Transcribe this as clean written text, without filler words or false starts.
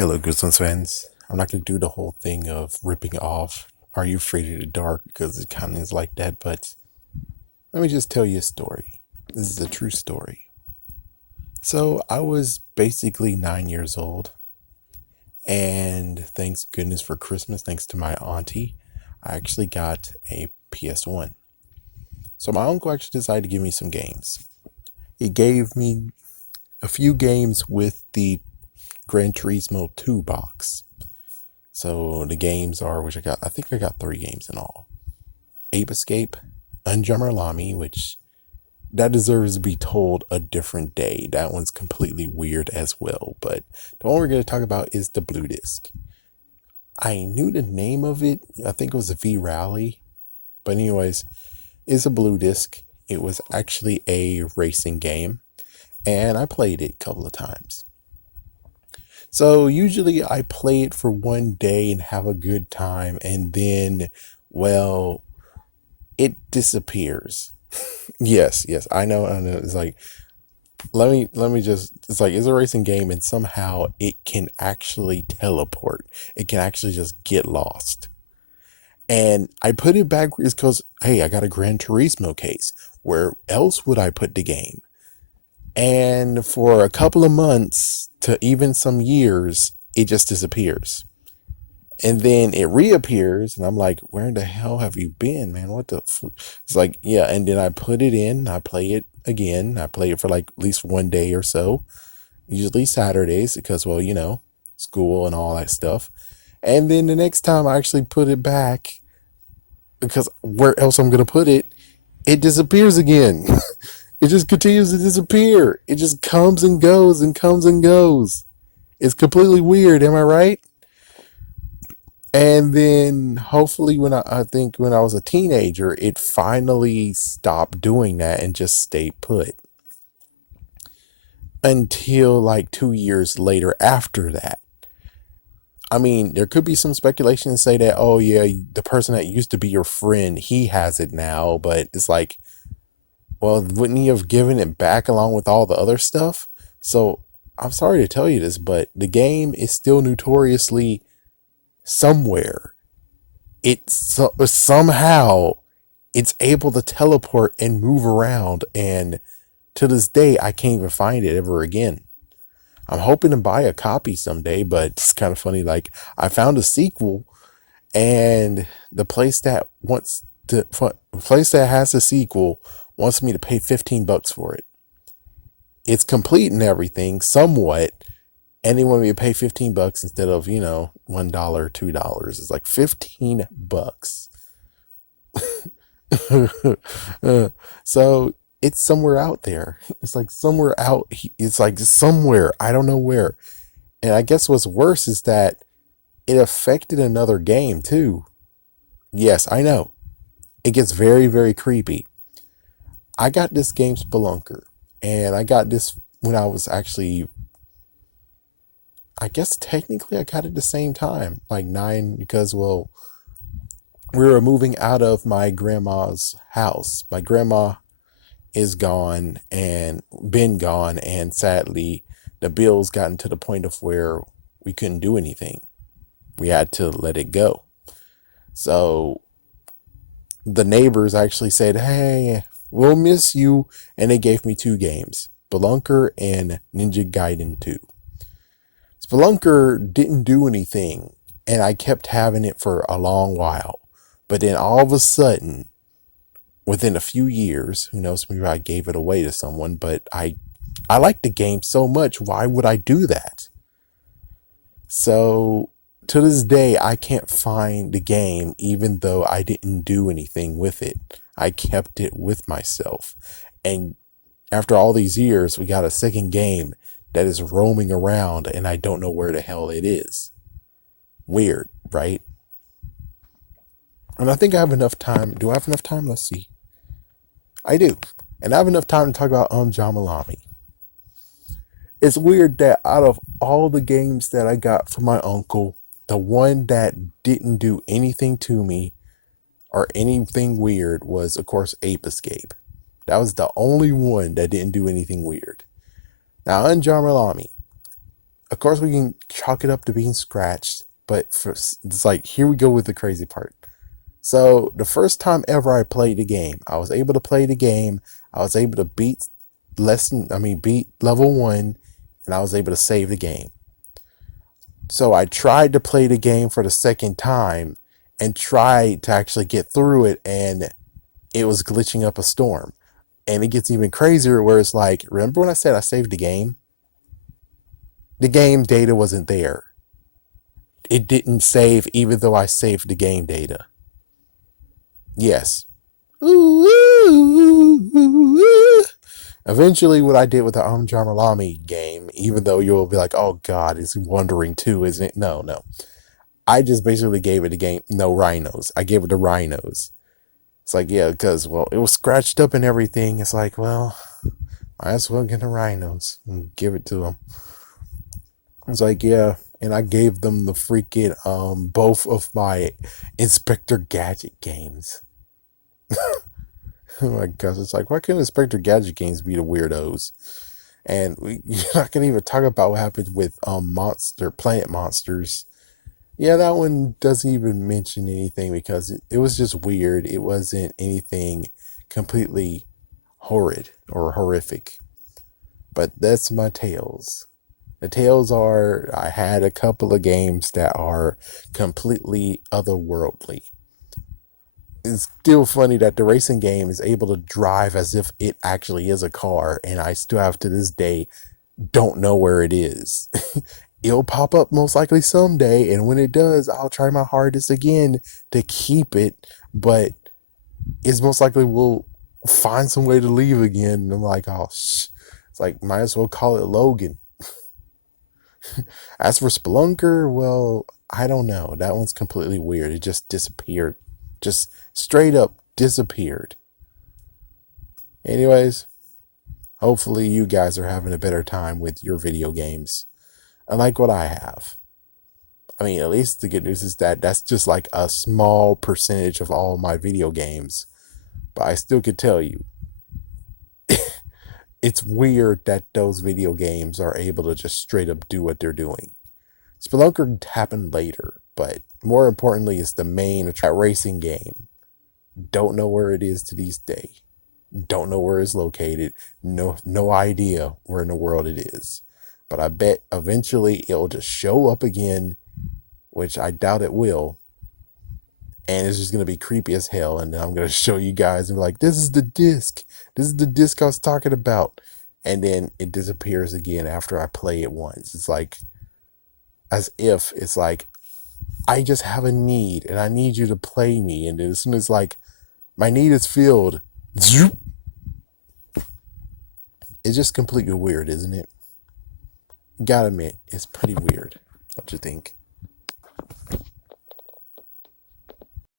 Hello, Goosebumps fans. I'm not going to do the whole thing of ripping off Are You Afraid of the Dark because it kind of is like that, but let me just tell you a story. This is a true story. So, I was basically 9 years old, and thanks goodness for Christmas, thanks to my auntie, I actually got a PS1. So, my uncle actually decided to give me some games. He gave me a few games with the Gran Turismo 2 box. So the games are, which I think I got three games in all. Ape Escape, Unjummer Lami, which that deserves to be told a different day. That one's completely weird as well. But the one we're going to talk about is the Blue Disc. I knew the name of it. I think it was a V Rally. But anyways, it's a Blue Disc. It was actually a racing game. And I played it a couple of times. So usually I play it for one day and have a good time, and then, well, it disappears. Yes, I know. It's like let me just. It's like it's a racing game, and somehow it can actually teleport. It can actually just get lost. And I put it back because hey, I got a Gran Turismo case. Where else would I put the game? And for a couple of months to even some years, it just disappears. And then it reappears, and I'm like, where the hell have you been, man? What the It's like, yeah. And then I put it in, I play it again. I play it for like at least one day or so, usually Saturdays, because, well, school and all that stuff. And then the next time I actually put it back, because where else I'm going to put it, it disappears again. It just continues to disappear. It just comes and goes and comes and goes. It's completely weird, am I right? And then hopefully I think when I was a teenager, it finally stopped doing that and just stayed put until like 2 years later after that. I mean, there could be some speculation to say that, oh yeah, the person that used to be your friend, he has it now, but it's like, well, wouldn't he have given it back along with all the other stuff? So I'm sorry to tell you this, but the game is still notoriously somewhere. Somehow it's able to teleport and move around, and to this day I can't even find it ever again. I'm hoping to buy a copy someday, but it's kind of funny. Like, I found a sequel, and the place that has the sequel wants me to pay $15 for it. It's complete and everything, somewhat, and they want me to pay $15 instead of $1, $2. It's like $15. So it's somewhere out there. It's like somewhere out. It's like somewhere. I don't know where. And I guess what's worse is that it affected another game too. Yes, I know. It gets very, very creepy. I got this game Spelunker, and I got this when I was actually, I guess technically I got it the same time, like nine, because, well, we were moving out of my grandma's house. My grandma is gone and been gone, and sadly, the bills gotten to the point of where we couldn't do anything. We had to let it go. So the neighbors actually said, "Hey, we'll miss you," and they gave me two games, Spelunker and Ninja Gaiden 2. Spelunker didn't do anything, and I kept having it for a long while. But then all of a sudden, within a few years, who knows, maybe I gave it away to someone, but I like the game so much. Why would I do that? So to this day, I can't find the game, even though I didn't do anything with it. I kept it with myself. And after all these years, we got a second game that is roaming around, and I don't know where the hell it is. Weird, right? And I think I have enough time. Do I have enough time? Let's see. I do. And I have enough time to talk about Jamalami. It's weird that out of all the games that I got from my uncle, the one that didn't do anything to me or anything weird was, of course, Ape Escape. That was the only one that didn't do anything weird. Now, Jamalami, of course, we can chalk it up to being scratched. But it's like, here we go with the crazy part. So the first time ever I played the game, I was able to play the game. I was able to beat level 1, and I was able to save the game. So I tried to play the game for the second time and tried to actually get through it, and it was glitching up a storm. And it gets even crazier where it's like, remember when I said I saved the game? The game data wasn't there. It didn't save even though I saved the game data. Yes. Eventually, what I did with the Jarmalami game, even though you'll be like, oh God, it's Wondering too, isn't it? No, no. I just basically gave it a game, no rhinos. I gave it the rhinos. It's like, yeah, because, well, it was scratched up and everything. It's like, well, might as well get the rhinos and give it to them. It's like, yeah. And I gave them the freaking, both of my Inspector Gadget games. Oh my gosh, it's like, why can't Inspector Gadget games be the weirdos? And you're not gonna even talk about what happened with Planet Monsters. Yeah, that one doesn't even mention anything because it was just weird. It wasn't anything completely horrid or horrific. But that's my tales. The tales are, I had a couple of games that are completely otherworldly. It's still funny that the racing game is able to drive as if it actually is a car, and I still have to this day don't know where it is. It'll pop up most likely someday, and when it does, I'll try my hardest again to keep it, but it's most likely we'll find some way to leave again. And I'm like, oh, it's like, might as well call it Logan. As for Spelunker, well, I don't know. That one's completely weird. It just disappeared. Just straight up disappeared. Anyways, hopefully you guys are having a better time with your video games. Unlike what I have. I mean, at least the good news is that that's just like a small percentage of all my video games. But I still could tell you, it's weird that those video games are able to just straight up do what they're doing. Spelunker happened later, but more importantly, it's the main racing game. Don't know where it is to this day. Don't know where it's located. No idea where in the world it is. But I bet eventually it'll just show up again, which I doubt it will. And it's just going to be creepy as hell. And then I'm going to show you guys and be like, this is the disc. This is the disc I was talking about. And then it disappears again after I play it once. It's like, as if it's like, I just have a need and I need you to play me. And then as soon as like, my need is filled, zoop, it's just completely weird, isn't it? Gotta admit, it's pretty weird. Don't you think?